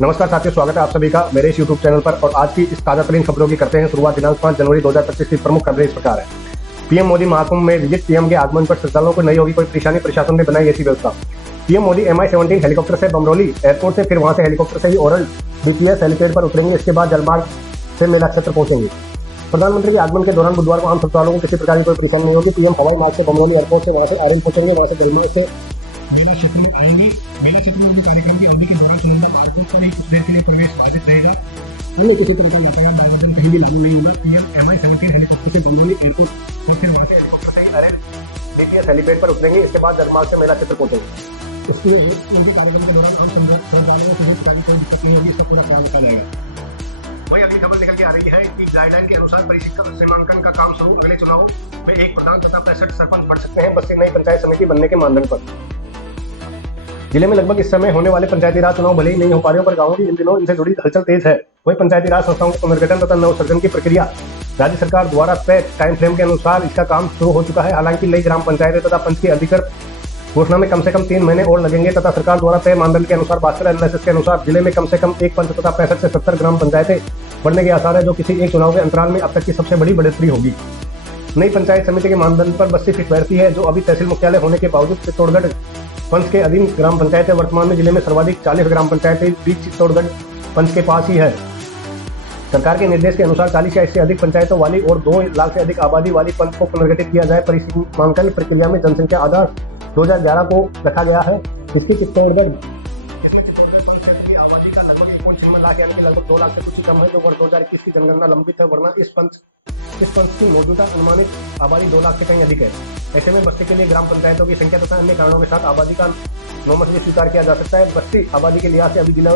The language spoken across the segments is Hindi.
नमस्कार साथियों, स्वागत है आप सभी का मेरे इस यूट्यूब चैनल पर। और आज की इस ताज़ा तरीन खबरों की करते हैं शुरुआत। दिनांक 5 जनवरी 2025 की प्रमुख खबरें इस प्रकार है। पीएम मोदी महाकुंभ में विजिट, पीएम के आगमन पर श्रद्धालुओं को नहीं होगी कोई परेशानी, प्रशासन ने बनाई ऐसी व्यवस्था। पीएम मोदी MI-17 हेलीकॉप्टर से बमरौली एयरपोर्ट से, फिर वहां से हेलीकॉप्टर से ही ओरल BTS हेलीपैड पर उतरेंगे। इसके बाद जलमार्ग से मेला क्षेत्र पहुंचेंगे। प्रधानमंत्री के आगमन के दौरान बुधवार को आम श्रद्धालुओं को किसी प्रकार की कोई परेशानी नहीं होगी। पीएम हवाई मार्ग से बमरौली एयरपोर्ट से, वहां से आर्यन पहुंचेंगे, वहां से जलमार्ग से मेला क्षेत्र में आएंगे। मेला क्षेत्र में उनके कार्यक्रम की अवधि के दौरान चुनिंदा मार्गों पर ही कुछ देर के लिए प्रवेश बाधित रहेगा। अन्य किसी तरह का यातायात डायवर्जन कहीं भी लागू नहीं होगा। पीएम MI-17 हेलीकॉप्टर से बमरौली एयरपोर्ट और फिर वहां से हेलीकॉप्टर से ही आर्यन BTS हेलीपैड पर उतरेंगे। इसके बाद जलमार्ग से मेला क्षेत्र पहुंचेंगे। इसलिए उनके कार्यक्रम के दौरान आम श्रद्धालुओं को कोई दिक्कत नहीं होगी, इसका पूरा ख्याल रखा जाएगा। वही अगली खबर निकल के आ रही है कि गाइडलाइन के अनुसार परिशिष्ट सीमांकन का काम शुरू। अगले चुनाव में 1 प्रधान तथा 65 सरपंच बढ़ सकते हैं बस्ती नई पंचायत समिति बनने के मानदंड पर। जिले में लगभग इस समय होने वाले पंचायती राज चुनाव भले ही नहीं हो पा रहे हो, पर गांवों की इन दिनों इनसे जुड़ी हलचल तेज है। वही पंचायती राज संस्थाओं के पुनर्गठन तथा नवसृजन की प्रक्रिया राज्य सरकार द्वारा तय टाइम फ्रेम के अनुसार इसका काम शुरू हो चुका है। हालांकि नई ग्राम पंचायतें तथा पंच की अधिकृत घोषणा में कम से कम 3 महीने और लगेंगे तथा सरकार द्वारा तय मानदंड के अनुसार भास्कर एनालिसिस के अनुसार जिले में कम से कम 1 पंच तथा 65 से 70 ग्राम पंचायतें बढ़ने के आसार है, जो किसी एक चुनाव के अंतराल में अब तक की सबसे बड़ी बढ़ोतरी होगी। नई पंचायत समिति के मानदंड पर बस्ती फिट बैठती है, जो अभी तहसील मुख्यालय होने के बावजूद चित्तौड़गढ़ पंच के अधीन ग्राम पंचायतें। वर्तमान में जिले में सर्वाधिक 40 ग्राम पंचायतें भी चित्तौड़गढ़ पंच के पास ही है। सरकार के निर्देश के अनुसार 40 या इससे अधिक पंचायतों वाली और 2 लाख से अधिक आबादी वाली पंच को पुनर्गठित किया जाए। परिसीमांकन प्रक्रिया में जनसंख्या आधार 2011 को रखा गया है। इसकी चित्तौड़गढ़ आबादी का लगभग 1.6 लाख यानी कि लगभग 2 लाख से कुछ कम है, जो वर्ष 2021 की जनगणना लंबित है। वरना इस पंच की मौजूदा अनुमानित आबादी 2 लाख से कहीं अधिक है। ऐसे में बस्ती के लिए ग्राम पंचायतों की संख्या तथा अन्य कारणों के साथ आबादी का नॉर्मस भी स्वीकार किया जा सकता है। बस्ती आबादी के लिहाज से अभी जिला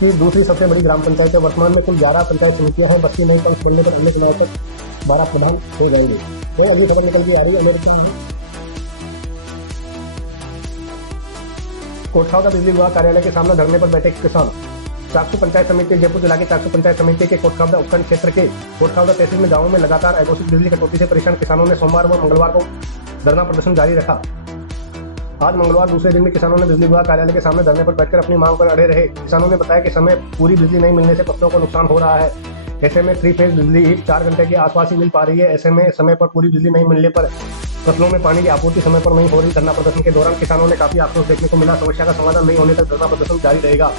की दूसरी सबसे बड़ी ग्राम पंचायत है। वर्तमान में कुल 11 पंचायत समितियां हैं। बस्ती नई पंच बनने पर अगले चुनाव तक 12 प्रधान हो जाएंगे। तो अगली खबर निकल के आ रही है अमेरिका कोटखावदा बिजली विभाग कार्यालय के सामने धरने पर बैठे किसान। चाकसू पंचायत समिति, जयपुर जिला के चाकसू पंचायत समिति के कोटखावदा उपखंड क्षेत्र के कोटखावदा तहसील में गांवों में लगातार अघोषित बिजली कटौती से परेशान किसानों ने सोमवार व मंगलवार को धरना प्रदर्शन जारी रखा। आज मंगलवार दूसरे दिन में किसानों ने बिजली विभाग कार्यालय के सामने धरने पर बैठकर अपनी मांग पर अड़े रहे। किसानों ने बताया कि समय पूरी बिजली नहीं मिलने से फसलों को नुकसान हो रहा है। ऐसे में 3 फेज बिजली 4 घंटे के आसपास ही मिल पा रही है। ऐसे में समय पर पूरी बिजली नहीं मिलने पर फसलों में पानी की आपूर्ति समय पर नहीं हो रही। धरना प्रदर्शन के दौरान किसानों ने काफी आक्रोश देखने को मिला। समस्या का समाधान नहीं होने तक धरना प्रदर्शन जारी रहेगा।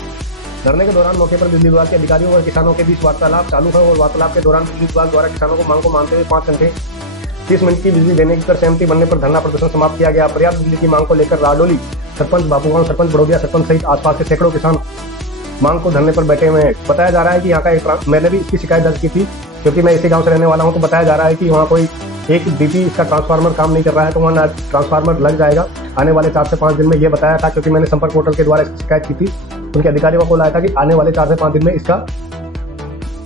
धरने के दौरान मौके पर बिजली विभाग के अधिकारियों और किसानों के बीच वार्तालाप चालू है और वार्तालाप के दौरान बिजली विभाग द्वारा किसानों को मांग को मानते हुए 5 घंटे 30 मिनट की बिजली देने पर सहमति बनने पर धरना प्रदर्शन समाप्त किया गया। पर्याप्त बिजली की मांग को लेकर राडोली सरपंच, बाबूगांव सरपंच, बड़ौदिया सरपंच सहित आसपास के सैकड़ों किसान मांग को धरने पर बैठे हुए हैं। बताया जा रहा है कि यहाँ का मैंने भी इसकी शिकायत दर्ज की थी, क्योंकि मैं इसी गांव से रहने वाला हूँ। तो बताया जा रहा है कि वहाँ कोई एक DP इसका ट्रांसफार्मर काम नहीं कर रहा है, तो वहाँ ट्रांसफार्मर लग जाएगा आने वाले 4 से 5 दिन में। ये बताया था, क्योंकि मैंने संपर्क पोर्टल के द्वारा इसकी शिकायत की थी। उनके अधिकारियों को बोला था कि आने वाले 4 से 5 दिन में इसका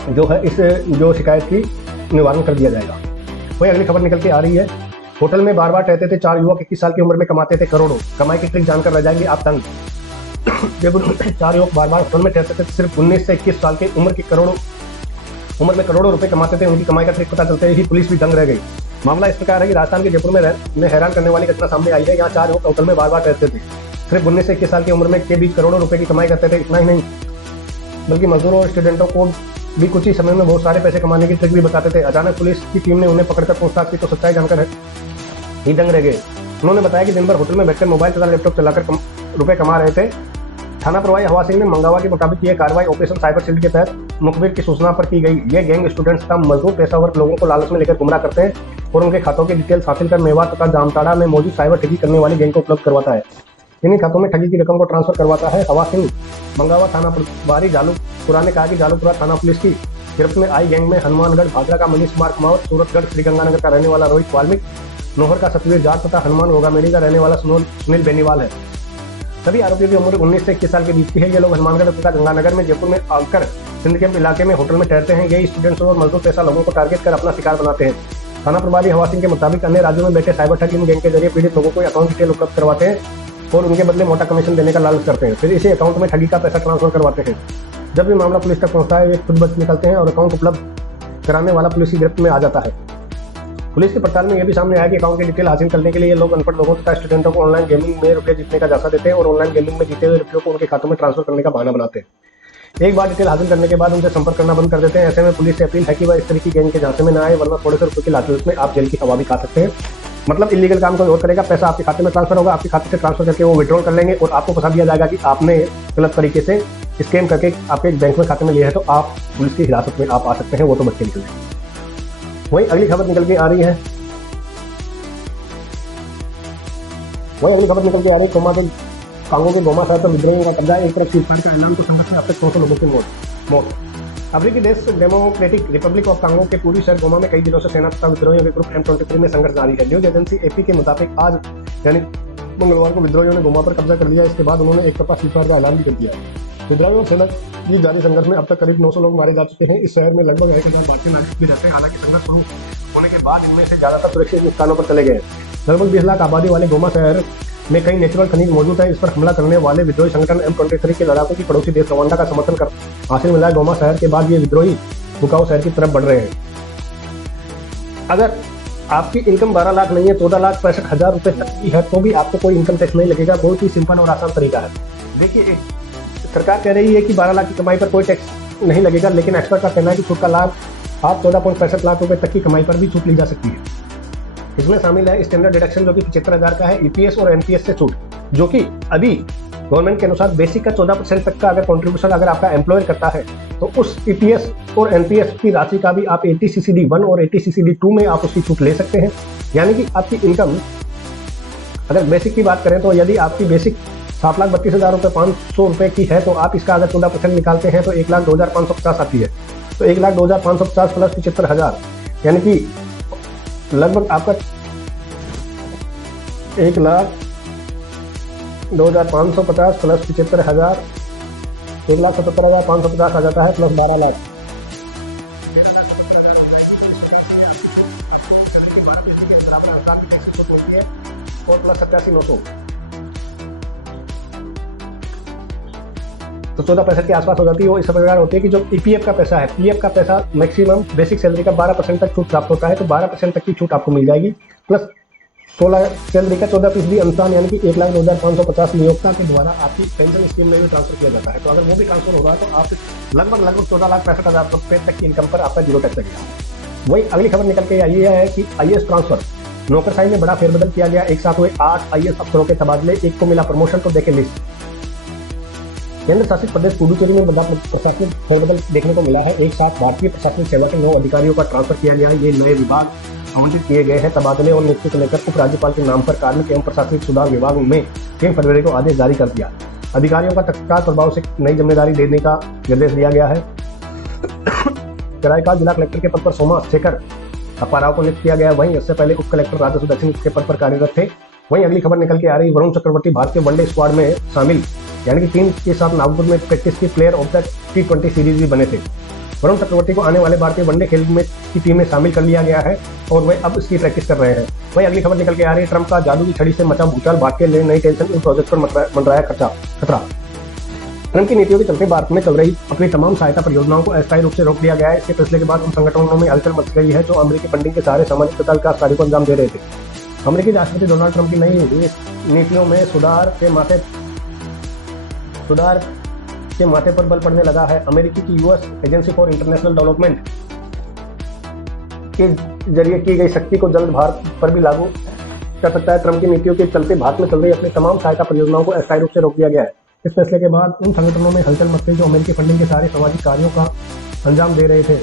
जो है इस जो शिकायत की निवारण कर दिया जाएगा। वही अगली खबर निकल के आ रही है। होटल में बार बार ठहरते थे 4 युवक, 21 साल की उम्र में कमाते थे करोड़ों। कमाई की ट्रिक जानकर रह जाएंगे आप तंग। जयपुर में 4 युवक बार बार होटल में ठहरते थे। सिर्फ 19 से 21 साल की उम्र में करोड़ों रुपए कमाते थे। उनकी कमाई का ट्रिक पता चलते ही पुलिस भी दंग रह गई। मामला इस प्रकार है कि राजस्थान के जयपुर में हैरान करने वाली घटना सामने आई है। यहाँ 4 युवक होटल में बार बार ठहरते थे। सिर्फ 19 से 21 साल की उम्र में के बीच करोड़ों रुपए की कमाई करते थे। इतना ही नहीं, बल्कि मजदूरों और स्टूडेंटों को भी कुछ ही समय में बहुत सारे पैसे कमाने की ट्रिक भी बताते थे। अचानक पुलिस की टीम ने उन्हें पकड़कर पूछताछ की तो सच्चाई जानकर ही दंग रह गए। उन्होंने बताया कि दिन भर होटल में बैठकर मोबाइल तथा लैपटॉप चलाकर रुपए कमा रहे थे। थाना प्रभारी हवा सिंह ने मंगावा के मुताबिक यह कार्रवाई ऑपरेशन साइबर शील्ड के तहत मुखबिर की सूचना पर की गई। ये गैंग स्टूडेंट्स का मजदूर पेशा लोगों को लालच में लेकर गुमराह करते हैं और उनके खातों की डिटेल्स हासिल कर मेवात तथा जामताड़ा में मौजूद साइबर ठगी करने वाली गैंग को उपलब्ध करवाता है। इन्हीं खातों में ठगी की रकम को ट्रांसफर करवाता है। हवा सिंह मंगावा थाना प्रभारी जालूपुरा ने कहा कि जालूपुरा थाना पुलिस की गिरफ्त में आई गैंग में हनुमानगढ़ भादरा का मनीष कुमार कुमावत, सूरतगढ़ श्रीगंगानगर का रहने वाला रोहित वाल्मीकि, नोहर का सतवीर जाट तथा हनुमान गोगामेड़ी का रहने वाला सुनील बेनीवाल है। सभी आरोपियों की उम्र 19 से 21 साल के बीच की है। ये लोग हनुमानगढ़ तथा गंगानगर में जयपुर में आकर सिंध कैंप इलाके में होटल में ठहरते हैं। ये स्टूडेंट्स और मजदूर पैसा लोगों को टारगेट कर अपना शिकार बनाते हैं। थाना प्रभारी हवा सिंह के मुताबिक अन्य राज्यों में बैठे साइबर ठग इन गैंग के जरिए पीड़ित लोगों को अकाउंट डिटेल उपलब्ध करवाते हैं और उनके बदले मोटा कमीशन देने का लालच करते हैं। फिर इसी अकाउंट में ठगी का पैसा ट्रांसफर करवाते हैं। जब भी मामला पुलिस तक पहुंचता है, वे खुद बच निकलते हैं और अकाउंट उपलब्ध कराने वाला पुलिस की गिरफ्त में आ जाता है। पुलिस की पड़ताल में यह भी सामने आया कि अकाउंट की डिटेल हासिल करने के लिए ये लोग अनपढ़ लोगों तथा स्टूडेंटों को ऑनलाइन गेमिंग में रुपये जीतने का झांसा देते हैं और ऑनलाइन गेमिंग में जीते हुए रुपयों को उनके खातों में ट्रांसफर करने का बहाना बनाते हैं। एक बार डिटेल हासिल करने के बाद उनसे संपर्क करना बंद कर देते हैं। ऐसे में पुलिस से अपील है कि वह इस तरह की गैंग के झांसे में ना आए, वरना थोड़े से रुपए की लालच में आप जेल की हवा भी खा सकते हैं। मतलब इलीगल काम कोई और करेगा, पैसा आपके खाते में ट्रांसफर होगा, आपके खाते से ट्रांसफर करके वो विड्रॉल कर लेंगे और आपको फंसा दिया जाएगा कि आपने गलत तरीके से स्कैम करके आपके बैंक में खाते में लिया है, तो आप पुलिस की हिरासत में आप आ सकते हैं, वो तो बच के निकल जाए। वहीं अगली खबर निकल के आ रही है कांगो के गोमा शहर पर विद्रोहियों का कब्जा, एक तरफ सीजफायर का ऐलान तो संघर्ष में अब तक 200 लोगों की मौत। अफ्रीकी देश डेमोक्रेटिक रिपब्लिक ऑफ कांगो के पूर्वी शहर गोमा में कई दिनों से सेना तथा विद्रोहियों के ग्रुप M23 में संघर्ष जारी है। न्यूज एजेंसी AP के मुताबिक आज यानी मंगलवार को विद्रोहियों ने गोमा पर कब्जा कर लिया। इसके बाद उन्होंने एक तरफा सीजफायर का ऐलान भी कर दिया। विद्रोहियों और सेना की जारी संघर्ष में अब तक करीब 900 लोग मारे जा चुके हैं। इस शहर में लगभग 1000 भारतीय नागरिक भी रहते हैं। हालांकि संघर्ष शुरू होने के बाद इनमें से ज्यादातर सुरक्षित स्थानों पर चले गए। लगभग 20 लाख आबादी वाले गोमा शहर में कई नेचुरल खनिज मौजूद है। इस पर हमला करने वाले विद्रोही संगठन M23 के लड़ाकों की पड़ोसी देश रवांडा का समर्थन कर हासिल मिला है। गोमा शहर के बाद ये विद्रोही बुकाओ शहर की तरफ बढ़ रहे हैं। अगर आपकी इनकम 12 लाख नहीं है, 14,65,000 रुपए तक की है, तो भी आपको कोई इनकम टैक्स नहीं लगेगा। बहुत ही सिंपल और आसान तरीका है। देखिए, सरकार कह रही है कि 12 लाख की कमाई पर कोई टैक्स नहीं लगेगा, लेकिन एक्सपर्ट का कहना है कि छूट का लाभ आप 14.65 लाख रुपए तक की कमाई पर भी छूट ली जा सकती है। इसमें शामिल है स्टैंडर्ड डिडक्शन जो कि 75,000 का है, EPS और NPS से छूट, जो कि अभी गवर्नमेंट के अनुसार बेसिक का 14% तक का अगर कंट्रीब्यूशन अगर आपका एम्प्लॉयर करता है, तो उस EPS और NPS की राशि का भी आप 80CCD 1 और 80CCD 2 में आप उसकी छूट ले सकते हैं। यानी कि आपकी इनकम अगर बेसिक की बात करें तो यदि आपकी बेसिक 7,32,500 रुपए की है, तो आप इसका अगर 14% निकालते हैं तो 1,02,550 आती है। तो 1,02,550 प्लस 75,000 यानी कि लगभग आपका 1,02,550 प्लस 75,000 1,77,550 आ जाता है, प्लस 12 लाख 13,77,000 और प्लस 87,900 तो 14% के आसपास हो जाती है। वो इस प्रकार होती है कि जो EPF का पैसा है, PF का पैसा मैक्सिमम बेसिक सैलरी का 12% तक छूट प्राप्त होता है, तो 12% तक की छूट आपको मिल जाएगी। प्लस 16 सैलरी का 14% अनुदान यानी कि 1,02,550 नियोक्ता के द्वारा आपकी पेंशन स्कीम में भी ट्रांसफर किया जाता है। तो अगर वो भी ट्रांसफर होगा तो आप लगभग 14,65,000 रुपये तक की इनकम पर आपका 0 टैक्स लगेगा। वही अगली खबर निकल के आई है कि IAS ट्रांसफर, नौकरशाही में बड़ा फेरबदल किया गया। एक साथ हुए 8 IAS अफसरों के तबादले, एक को मिला प्रमोशन, तो देखें लिस्ट। केंद्र शासित प्रदेश पुडुचेरी में बड़ा प्रशासनिक फेरबदल देखने को मिला है। एक साथ भारतीय प्रशासनिक सेवा के 9 अधिकारियों का ट्रांसफर किया गया है। ये नए विभाग आवंटित किए गए हैं। तबादले और नियुक्ति को लेकर उपराज्यपाल के नाम पर कार्मिक एवं प्रशासनिक सुधार विभाग में 3 फरवरी को आदेश जारी कर दिया। अधिकारियों का तत्काल प्रभाव से नई जिम्मेदारी देने का निर्देश दिया गया है। कराईकाल जिला कलेक्टर के पद पर सोमा शेखर अपाराव को नियुक्त किया गया। वहीं इससे पहले उप कलेक्टर राजस्व दक्षिण के पद पर कार्यरत थे। वहीं अगली खबर निकल के आ रही, वरुण चक्रवर्ती भारतीय वनडे स्क्वाड में शामिल, यानी कि टीम के साथ नागपुर में प्रैक्टिस की player of the T20 series भी बने थे। वरुण चक्रवर्ती को आने वाले भारतीय वनडे खेल में की टीम में शामिल कर लिया गया है और वे अब इसकी प्रैक्टिस कर रहे हैं। वहीं अगली खबर निकल के आ रही है, ट्रंप का जादू की छड़ी से मचा भूचाल, भारत के लिए नई टेंशन, इन प्रोजेक्ट पर मंडराया खतरा। ट्रंप की नीतियों के चलते भारत में चल रही अपनी तमाम सहायता परियोजनाओं को अस्थायी रूप से रोक दिया गया है। इसके फैसले के बाद उन संगठनों में हलचल मच गई है जो अमेरिकी फंडिंग के सहारे सामाजिक तथा विकास कार्यों को अंजाम दे रहे थे। अमेरिकी राष्ट्रपति डोनाल्ड ट्रंप की नई नीतियों में सुधार के माथे पर बल पड़ने लगा है। अमेरिकी की US agency for international development के जरिए की गई शक्ति को जल्द भारत पर भी लागू कर सकता है। ट्रंप की नीतियों के चलते भारत में चल रही अपनी तमाम सहायता परियोजनाओं को अस्थायी रूप से रोक दिया गया है। इस फैसले के बाद उन संगठनों में हलचल मच गई जो अमेरिकी फंडिंग के सारे सामाजिक कार्यों का अंजाम दे रहे थे।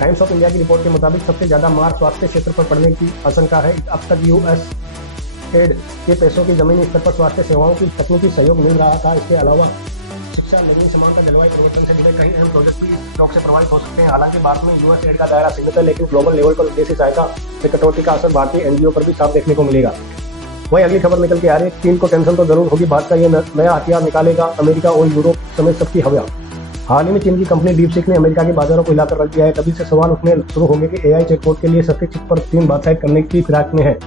टाइम्स ऑफ इंडिया की रिपोर्ट के मुताबिक सबसे ज्यादा मार स्वास्थ्य क्षेत्र पर पड़ने की आशंका है। अब तक USAID के पैसों की जमीनी स्तर पर स्वास्थ्य सेवाओं की तकनीकी सहयोग मिल रहा था। इसके अलावा शिक्षा, लिंग समानता, जलवायु परिवर्तन से जुड़े कई अहम प्रोजेक्ट भी इस रोग से प्रभावित हो सकते हैं। हालांकि भारत में USAID का दायरा सीमित है, लेकिन ग्लोबल लेवल पर विदेशी सहायता से कटौती का असर भारतीय NGO पर भी साफ देखने को मिलेगा। वही अगली खबर निकल के आ रही है, चीन को टेंशन तो जरूर होगी, भारत का यह नया हथियार निकालेगा अमेरिका और यूरोप समेत सबकी हवा। हाल ही में चीन की कंपनी डीपसीक ने अमेरिका के बाजारों को हिलाकर रख दिया है। तभी से सवाल उठने शुरू होंगे कि AI चैटबॉट के लिए सस्ते चिप पर चीन बातचीत करने की फिराक में है।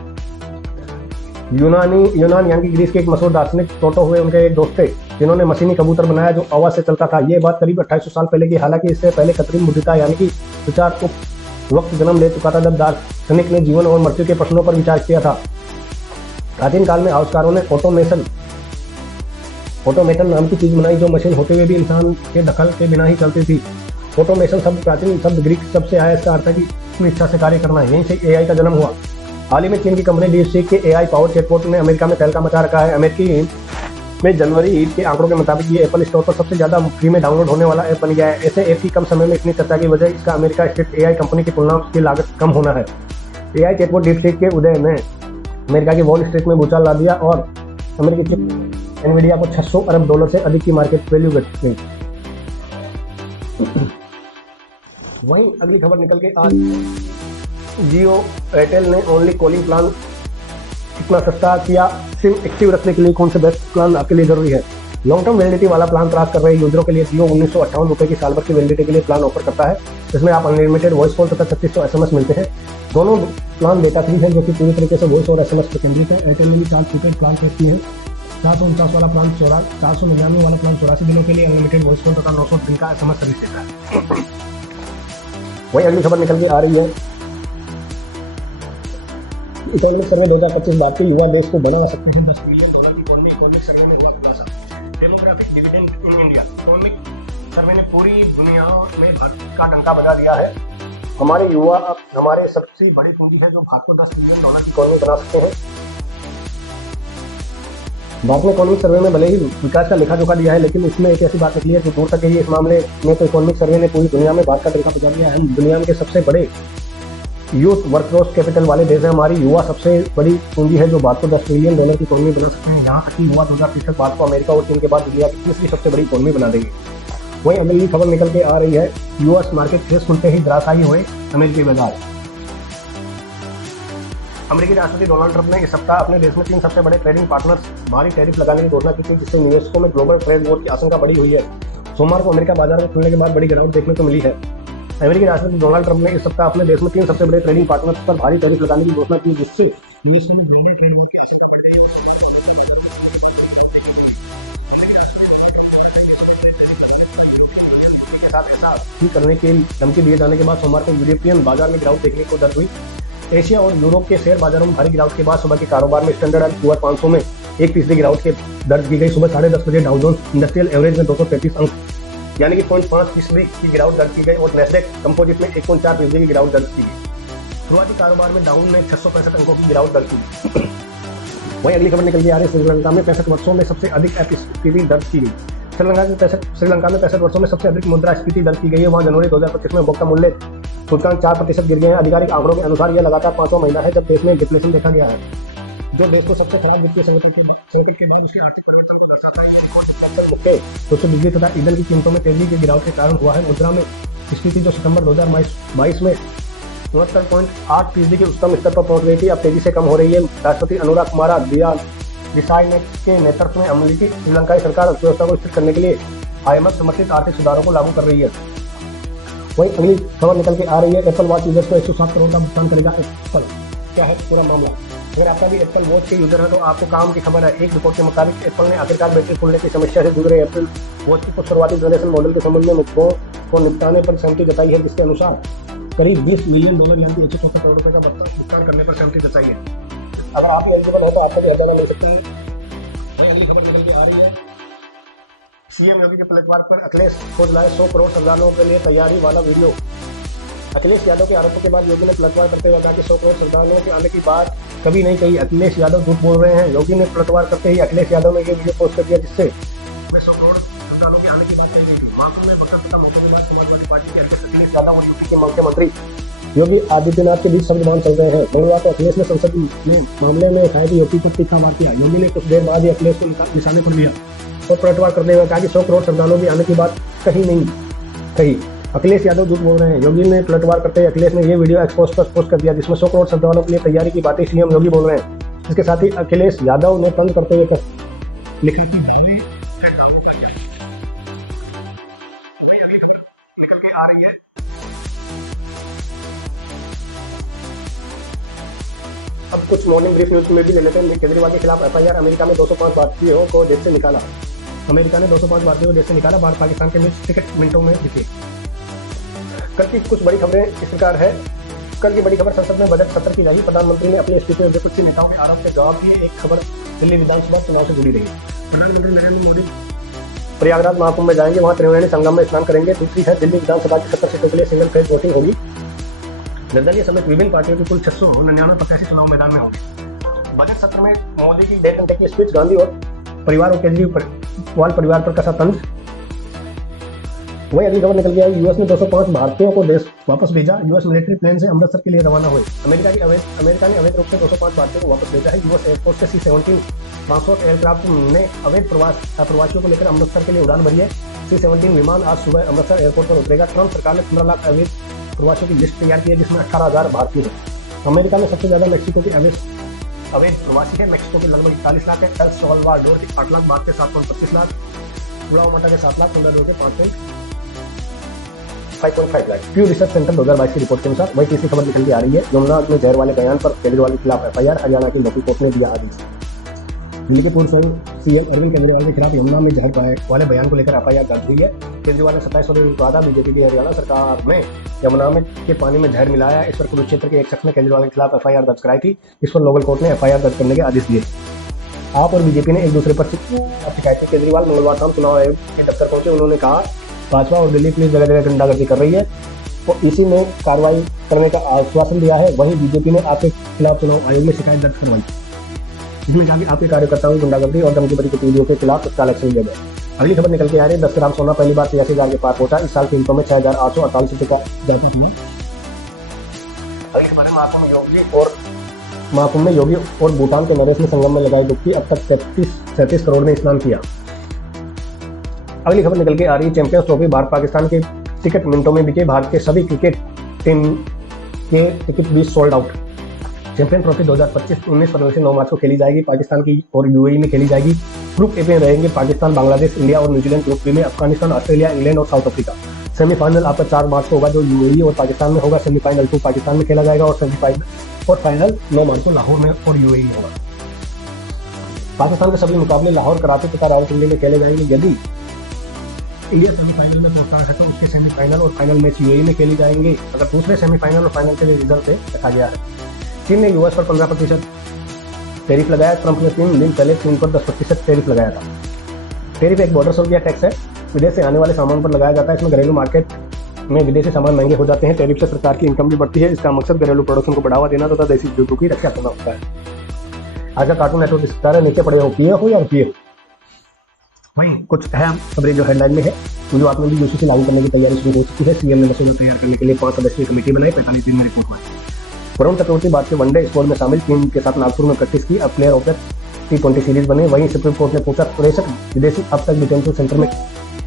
यूनान यानी ग्रीस के एक मशहूर दार्शनिक टोटो हुए उनके एक दोस्त थे जिन्होंने मशीनी कबूतर बनाया जो आवाज से चलता था। ये बात करीब 2800 साल पहले की। हालांकि इससे पहले कृत्रिम बुद्धिमत्ता यानी कि विचार वक्त जन्म ले चुका था, जब दार्शनिक ने जीवन और मृत्यु के प्रश्नों पर विचार किया था। प्राचीन काल में आविष्कारों ने ऑटोमेशन ऑटोमेशन नाम की चीज बनाई जो मशीन होते हुए भी इंसान के दखल के बिना ही चलती थी। ऑटोमेशन शब्द प्राचीन शब्द ग्रीक शब्द से आया। इसका अर्थ है कि अपनी इच्छा से कार्य करना है। यहीं से एआई का जन्म हुआ। हाल ही में चीन की कंपनी डीपसीक के एआई पावर चैटबॉट ने अमेरिका में तहलका मचा रखा है। अमेरिकी में जनवरी के आंकड़ों के मुताबिक ये एप्पल स्टोर पर सबसे ज्यादा फ्री में डाउनलोड होने वाला ऐप बन गया है। ऐसे ऐप की कम समय में इतनी चर्चा की वजह इसका अमेरिका स्थित एआई कंपनी की तुलना में लागत कम होना है। एआई चैटबॉट डीपसीक के उदय ने अमेरिका की वॉल स्ट्रीट में भूचाल ला दिया और अमेरिकी चिप एनवीडिया को $600 अरब से अधिक की मार्केट वैल्यू गई। वहीं अगली खबर निकल के आज जियो एयरटेल ने ओनली कॉलिंग प्लान कितना सस्ता किया। सिम एक्टिव रखने के लिए कौन से बेस्ट प्लान आपके लिए जरूरी है। लॉन्ग टर्म वैलिडिटी वाला प्लान तलाश कर रहे यूजरों के लिए जियो 1958 रुपए की साल भर की वैलिडिटी के लिए प्लान ऑफर करता है। इसमें आप अनलिमिटेड वॉइस कॉल तथा 3600 SMS मिलते हैं। दोनों प्लान डेटा फ्री है जो कि पूरी तरीके से वॉइस और SMS पर केंद्रित है। एयरटेल ने भी 4 प्रीपेड प्लान पेश किए हैं। 449 वाला प्लान 499 वाला प्लान 84 दिनों के लिए अनलिमिटेड वॉइस कॉल तथा 900 दिन का SMS सर्विस देता है। वही अगली खबर निकल के आ रही है। इकोनॉमिक सर्वे 2025 भारतीय युवा देश को बना सकते हैं $10 बिलियन की इकोनॉमिक सर्वे में हुआ खुलासा। Demographic dividend in India economic survey ने पूरी दुनिया में भारत का डंका बजा दिया है। हमारे युवा हमारे सबसे बड़ी पूंजी है जो भारत को $10 बिलियन की इकोनॉमी बना सकते हैं। भारत ने इकोनॉमिक सर्वे में भले ही विकास का लेखा जोखा दिया है, लेकिन इसमें एक ऐसी बात निकली है जो दूर तक है। इस मामले में तो इकोनॉमिक सर्वे ने पूरी दुनिया में भारत का डंका बजा दिया है। हम दुनिया के सबसे बड़े यूथ वर्कफोर्स कैपिटल वाले देश है। हमारी युवा सबसे बड़ी पूंजी है जो भारत को $10 बिलियन की इकोनॉमी बना सकते हैं। यहाँ तक कि युवा 2030 तक भारत को अमेरिका और चीन के बाद दुनिया की तीसरी सबसे बड़ी इकोनॉमी बना देगी। वहीं अगली खबर निकल के आ रही है। यूएस मार्केट फेस सुनते ही धराशायी हुए अमेरिकी बाजार। अमेरिकी राष्ट्रपति डोनाल्ड ट्रंप ने इस सप्ताह अपने देश में 3 सबसे बड़े ट्रेडिंग पार्टनर्स भारी टैरिफ लगाने की घोषणा की थी, जिससे निवेशकों में ग्लोबल ट्रेड वॉर की आशंका बढ़ी हुई है। सोमवार को अमेरिका बाजार में खुलने के बाद बड़ी गिरावट देखने को मिली है। अमेरिकी राष्ट्रपति डोनाल्ड ट्रंप ने इस सप्ताह अपने देश में 3 सबसे बड़े ट्रेडिंग पार्टनर्स पर भारी टैरिफ लगाने की घोषणा की, जिससे निवेशकों में ग्लोबल ट्रेड वॉर की आशंका बढ़ गई है। करने की धमकी दिए जाने के बाद सोमवार को यूरोपियन बाजार में गिरावट देखने को दर्ज हुई। एशिया और यूरोप के शेयर बाजारों में भारी गिरावट के बाद सुबह के कारोबार में स्टैंडर्ड एंड पुअर 500 में 1% गिरावट के दर्ज की गई। सुबह 10:30 बजे डाउ जोन्स इंडस्ट्रियल एवरेज में 233 अंक यानी कि 0.5% की गिरावट दर्ज की गई और नैस्डैक कंपोजिट में 1.4% की गिरावट दर्ज की गई। शुरुआती कारोबार में डाउन में 665 अंकों की गिरावट दर्ज की गई। वहीं अगली खबर निकल के आ रही है। श्रीलंका में 65 वर्षों में सबसे अधिक एफएसपीवी दर्ज की गई। श्रीलंका में 65 वर्षों में सबसे अधिक मुद्रास्फीति दर्ज की गई है। वहाँ जनवरी 2025 में उपभोक्ता मूल्य सूचकांक 4% गिर गए हैं। आधिकारिक आंकड़ों के अनुसार यह लगातार 5वां महीना है जब देश में डिफ्लेशन देखा गया है, जो देश को सबसे खराब वित्तीय संगति के बाद उसके आर्थिक परिवर्तन को दर्शाता है। मुख्य रूप से बिजली तथा ईंधन की कीमतों में तेजी की गिरावट के कारण हुआ है। मुद्रा में स्थिति जो सितंबर 2022 में 69.8% के उच्चतम स्तर पर पहुंच गई थी, अब तेजी से कम हो रही है। राष्ट्रपति अनुराग कुमार दिसाई के नेतृत्व में अमेरिकी श्रीलंकाई सरकार अर्थव्यवस्था को स्थिर करने के लिए IMF समर्थित आर्थिक सुधारों को लागू कर रही है। वहीं अगली खबर निकल के आ रही है। एप्पल वॉच यूजर्स को 107 करोड़ का भुगतान करेगा एप्पल। क्या है पूरा मामला? अगर आपका भी एप्पल वॉच के यूजर है तो आपको काम की खबर है। एक रिपोर्ट के मुताबिक एप्पल ने आखिरकार बैटरी फूलने की समस्या से जूझ रहे एप्पल वॉच की कुछ शुरुआती जनरेशन मॉडल के संबंध में मुद्दों को निपटाने पर सहमति जताई है, जिसके अनुसार करीब $20 मिलियन यानी कि 164 करोड़ रुपए का भुगतान करने पर सहमति जताई है। अगर आप एलिजिबल है तो आपको भी हज़ार मिल सकती है। अगली खबर निकल के आ रही है। सीएम योगी के पलटवार पर अखिलेश खोज लाए 100 करोड़ श्रद्धालुओं के लिए तैयारी वाला वीडियो। अखिलेश यादव के आरोपों के बाद योगी ने पलटवार करते हुए कहा कि 100 करोड़ श्रद्धालुओं के आने की बात कभी नहीं कही। अखिलेश यादव झूठ बोल रहे हैं। योगी ने पलटवार करते ही अखिलेश यादव ने ये वीडियो पोस्ट कर दिया, जिससे 100 करोड़ श्रद्धालुओं के आने की बात कही गई थी। मानसून में बक्सर तथा मोहम्मद समाजवादी पार्टी के अध्यक्ष अखिलेश यादव और यूपी के मुख्यमंत्री योगी आदित्यनाथ के बीच शब्दबान चल रहे हैं। मंगलवार को अखिलेश ने संसद में मामले में उठाया कि योगी पर तीखा वार किया। योगी ने कुछ देर बाद ही अखिलेश को निशाने पर लिया और पलटवार करते हुए कहा कि 100 करोड़ श्रद्धालुओं के आने की बात कहीं नहीं कही। अखिलेश यादव झूठ बोल रहे हैं। योगी ने पलटवार करते हुए अखिलेश ने यह वीडियो एक्सपोज पर पोस्ट कर दिया, जिसमें 100 करोड़ श्रद्धालुओं के लिए तैयारी की बातें सीएम योगी बोल रहे हैं। इसके साथ ही अखिलेश यादव ने तंज करते हुए लिखा कि निकल के आ रही है। अब कुछ मॉर्निंग ब्रीफ न्यूज में भी ले लेते हैं। केजरीवाल के खिलाफ एफआईआर। अमेरिका में 205 भारतीयों को देश से निकाला। अमेरिका ने 205 भारतीयों को देश से निकाला। भारत पाकिस्तान के बीच टिकट मिनटों में दिखे। कल की कुछ बड़ी खबरें इस प्रकार है। कल की बड़ी खबर, संसद में बजट सत्र की रही। प्रधानमंत्री ने अपने इस्तीफे में विपक्षी नेताओं के आरोप के जवाब दिए। एक खबर दिल्ली विधानसभा चुनाव से जुड़ी रही। प्रधानमंत्री नरेंद्र मोदी प्रयागराज महाकुंभ में जाएंगे, वहां त्रिवेणी संगम में स्नान करेंगे। दूसरी है दिल्ली विधानसभा की 70 सीटों के लिए सिंगल फेज वोटिंग होगी। निर्दलीय समेत विभिन्न पार्टियों के कुल 699 प्रत्याशी चुनाव मैदान में होंगे। बजट सत्र में मोदी की 1.5 घंटे की स्पीच, गांधी और परिवार और केजरीवाल परिवार पर कसा तंज। वही अगली खबर निकल गया है, यूएस ने 205 भारतीयों को देश वापस भेजा। यूएस मिलिट्री प्लेन से अमृतसर के लिए रवाना हुए। अमेरिका ने अवैध रूप से 205 भारतीयों को वापस भेजा है। यूएस एयरफोर्स के C-17 ट्रांसपोर्ट एयरक्राफ्ट ने अवैध प्रवासियों को लेकर अमृतसर के लिए उड़ान भरी है। C-17 विमान आज सुबह अमृतसर एयरपोर्ट पर उतरेगा। ट्रंप सरकार ने 15 लाख अवैध प्रवासियों की लिस्ट तैयार की है, जिसमें 18,000 भारतीय हैं। अमेरिका में सबसे ज्यादा मैक्सिको के अवैध प्रवासी है। मैक्सिको के लगभग 41 लाख है। एल साल्वाडोर के 8 लाख, भारत के 7.25 लाख, गुआटेमाला के 7 लाख, बांग्लादेश के 5.5 लाख। प्यू रिसर्च सेंटर 2022 की रिपोर्ट के अनुसार। वही तीसरी खबर निकल के आ रही है, यमुना में जहर वाले बयान पर केजरीवाल के खिलाफ FIR, हरियाणा की लोकल कोर्ट ने दिया आदेश। दिल्ली के पूर्व CM अरविंद केजरीवाल के खिलाफ यमुना में जहर वाले बयान को लेकर FIR दर्ज हुई है। केजरीवाल ने 27 फरवरी को कहा था बीजेपी की हरियाणा सरकार में यमुना के पानी में जहर मिलाया है। इस पर कुरुक्षेत्र के एक शख्स ने केजरीवाल के खिलाफ FIR दर्ज कराई थी। इस पर लोकल कोर्ट ने FIR दर्ज करने के आदेश दिए। आप और बीजेपी ने एक दूसरे पर शिकायत की। केजरीवाल मंगलवार शाम चुनाव आयोग के दफ्तर पहुंचे। उन्होंने कहा भाजपा और दिल्ली पुलिस जगह जगह गुंडागर्दी कर रही है और इसी में कार्रवाई करने का आश्वासन दिया है। वहीं बीजेपी ने आपके खिलाफ चुनाव आयोग में शिकायत दर्ज करवाई, जिसमें कहा कि आपके कार्यकर्ताओं की गुंडागर्दी और धमकी गतिविधियों के खिलाफ तत्काल एक्शन लिया गया। अगली खबर निकल के आ रही है, 10 ग्राम सोना पहली बार 83,000 के पार पहुंचा। इस साल कीमतों में 6,848 रुपये का इजाफा हुआ। महाकुंभ में योगी और भूटान के नरेश ने संगम में लगाई डुबकी। अब तक 37 करोड़ ने स्नान किया। अगली खबर निकल के आ रही है, चैंपियंस ट्रॉफी भारत पाकिस्तान के टिकट मिनटों में बिके। भारत के सभी क्रिकेट टीम के टिकट भी सोल्ड आउट। चैंपियन ट्रॉफी 2025 19 फरवरी से 9 मार्च को खेली जाएगी। पाकिस्तान की और UAE में खेली जाएगी। ग्रुप ए में रहेंगे पाकिस्तान, बांग्लादेश, इंडिया और न्यूजीलैंड। ग्रुप बी में अफगानिस्तान, ऑस्ट्रेलिया, इंग्लैंड और साउथ अफ्रीका। सेमीफाइनल आपका 4 मार्च को होगा, जो UAE और पाकिस्तान में होगा। सेमीफाइनल 2 पाकिस्तान में खेला जाएगा और सेमीफाइनल और फाइनल 9 मार्च को लाहौर में और UAE में होगा। पाकिस्तान के सभी मुकाबले लाहौर, कराची तथा रावलपिंडी में खेले जाएंगे। यदि इंडिया सेमीफाइनल में पहुंचता है तो उसके सेमीफाइनल और फाइनल मैच UAE में खेली जाएंगे। अगर दूसरे सेमीफाइनल और फाइनल के लिए रिजल्ट रखा गया है। चीन ने US पर 15% टैरिफ लगाया। ट्रंप ने 3 दिन पहले चीन पर 10% टैरिफ लगाया था। टैरिफ एक बॉर्डर शुल्क या टैक्स है, विदेश से आने वाले सामान पर लगाया जाता है। इसमें घरेलू मार्केट में विदेशी सामान महंगे हो जाते हैं। टैरिफ से सरकार की इनकम भी बढ़ती है। इसका मकसद घरेलू प्रोडक्शन को बढ़ावा देना तथा देसी उद्योगों की रक्षा करना होता है। आज का कार्टून नेटवर्क स्टार है, नीचे पड़े हो पीए हो या रुपये। वहीं कुछ अहम खबरें जो हेडलाइन में है, गुजरात में भी UCC लागू करने की तैयारी शुरू हो चुकी है। CM ने मसूल तैयार करने के लिए 5 सदस्यीय कमेटी बनाई। 45 दिन में रिपोर्ट हुई। वरुण चक्रवर्ती भारत के वनडे स्क्वाड में शामिल, टीम के साथ नागपुर में प्रैक्टिस की। अब player of the T20 series बने। वहीं सुप्रीम कोर्ट ने पूछा 63 विदेशी अब तक डिटेंशन सेंटर में।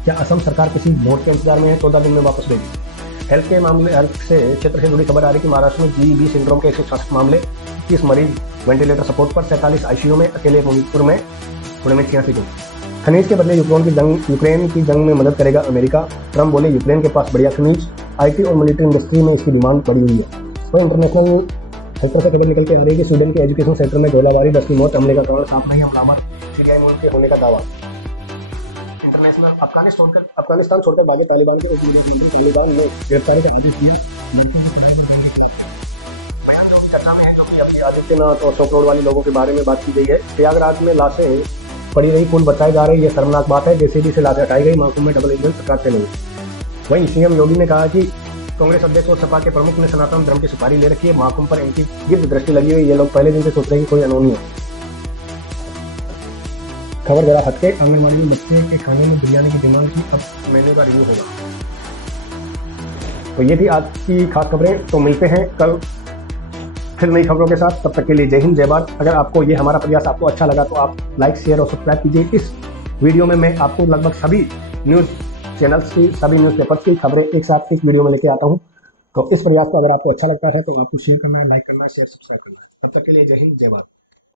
क्या असम सरकार किसी वोट के इंतजार में है? 14 दिन में वापस भेजी। हेल्थ से क्षेत्र से जुड़ी खबर आ रही कि महाराष्ट्र में GEB सिंड्रोम के 166 मामले, 30 मरीज वेंटिलेटर सपोर्ट पर, 47 ICU में, अकेले मणिपुर में, पुणे में 86 लोग। खनिज के बदले यूक्रेन की जंग में मदद करेगा अमेरिका। ट्रंप बोले यूक्रेन के पास बढ़िया खनिज। IT और मिलिट्री इंडस्ट्री में इसकी डिमांड बढ़ी हुई है। तो इंटरनेशनल सेक्टर से खबर निकल के आ रही है कि स्वीडन के एजुकेशन सेंटर में गोलाबारी, 10 की मौत। हमले का कारण साफ नहीं, हमलावर सीरियाई मूल के होने का दावा। इंटरनेशनल अफगानिस्तान छोड़कर भागे तालिबान के तालिबान ने गिरफ्तारी का आदेश दिया। बयान जो चर्चा में है, जो कि अभी आदित्यनाथ और टॉप रोड वाले लोगों के बारे में बात की गई है। प्रयागराज में लाशें पड़ी रही, पुल बचाए जा रहे, यह शर्मनाक बात है। JCB से लाशें हटाई गई। महाकुंभ में डबल इंजन सरकार चलेगी। वहीं CM योगी ने कहा कि कांग्रेस अध्यक्ष और सपा के प्रमुख ने सनातन धर्म की सुपारी ले रखी है। महाकुंभ पर इनकी गिद्ध दृष्टि लगी हुई। ये लोग पहले दिन से सोच रहे हैं कि कोई अनहोनी हो। खबर जरा हटके, आंगनबाड़ी में बच्चे के खाने में बिरयानी की डिमांड की। अब मेन्यू का रिव्यू होगा। तो ये थी आज की खास खबरें। तो मिलते हैं कल फिर नई खबरों के साथ। तब तक के लिए जय हिंद, जय भारत। अगर आपको ये हमारा प्रयास आपको अच्छा लगा तो आप लाइक, शेयर और सब्सक्राइब कीजिए। इस वीडियो में मैं आपको लगभग सभी न्यूज़ चैनल्स की, सभी न्यूज़पेपर्स की खबरें एक साथ इस वीडियो में लेके आता हूं। तो इस प्रयास को अगर आपको अच्छा लगता है तो आपको शेयर करना, लाइक करना, शेयर, सब्सक्राइब करना। तब तक के लिए जय हिंद, जय भारत।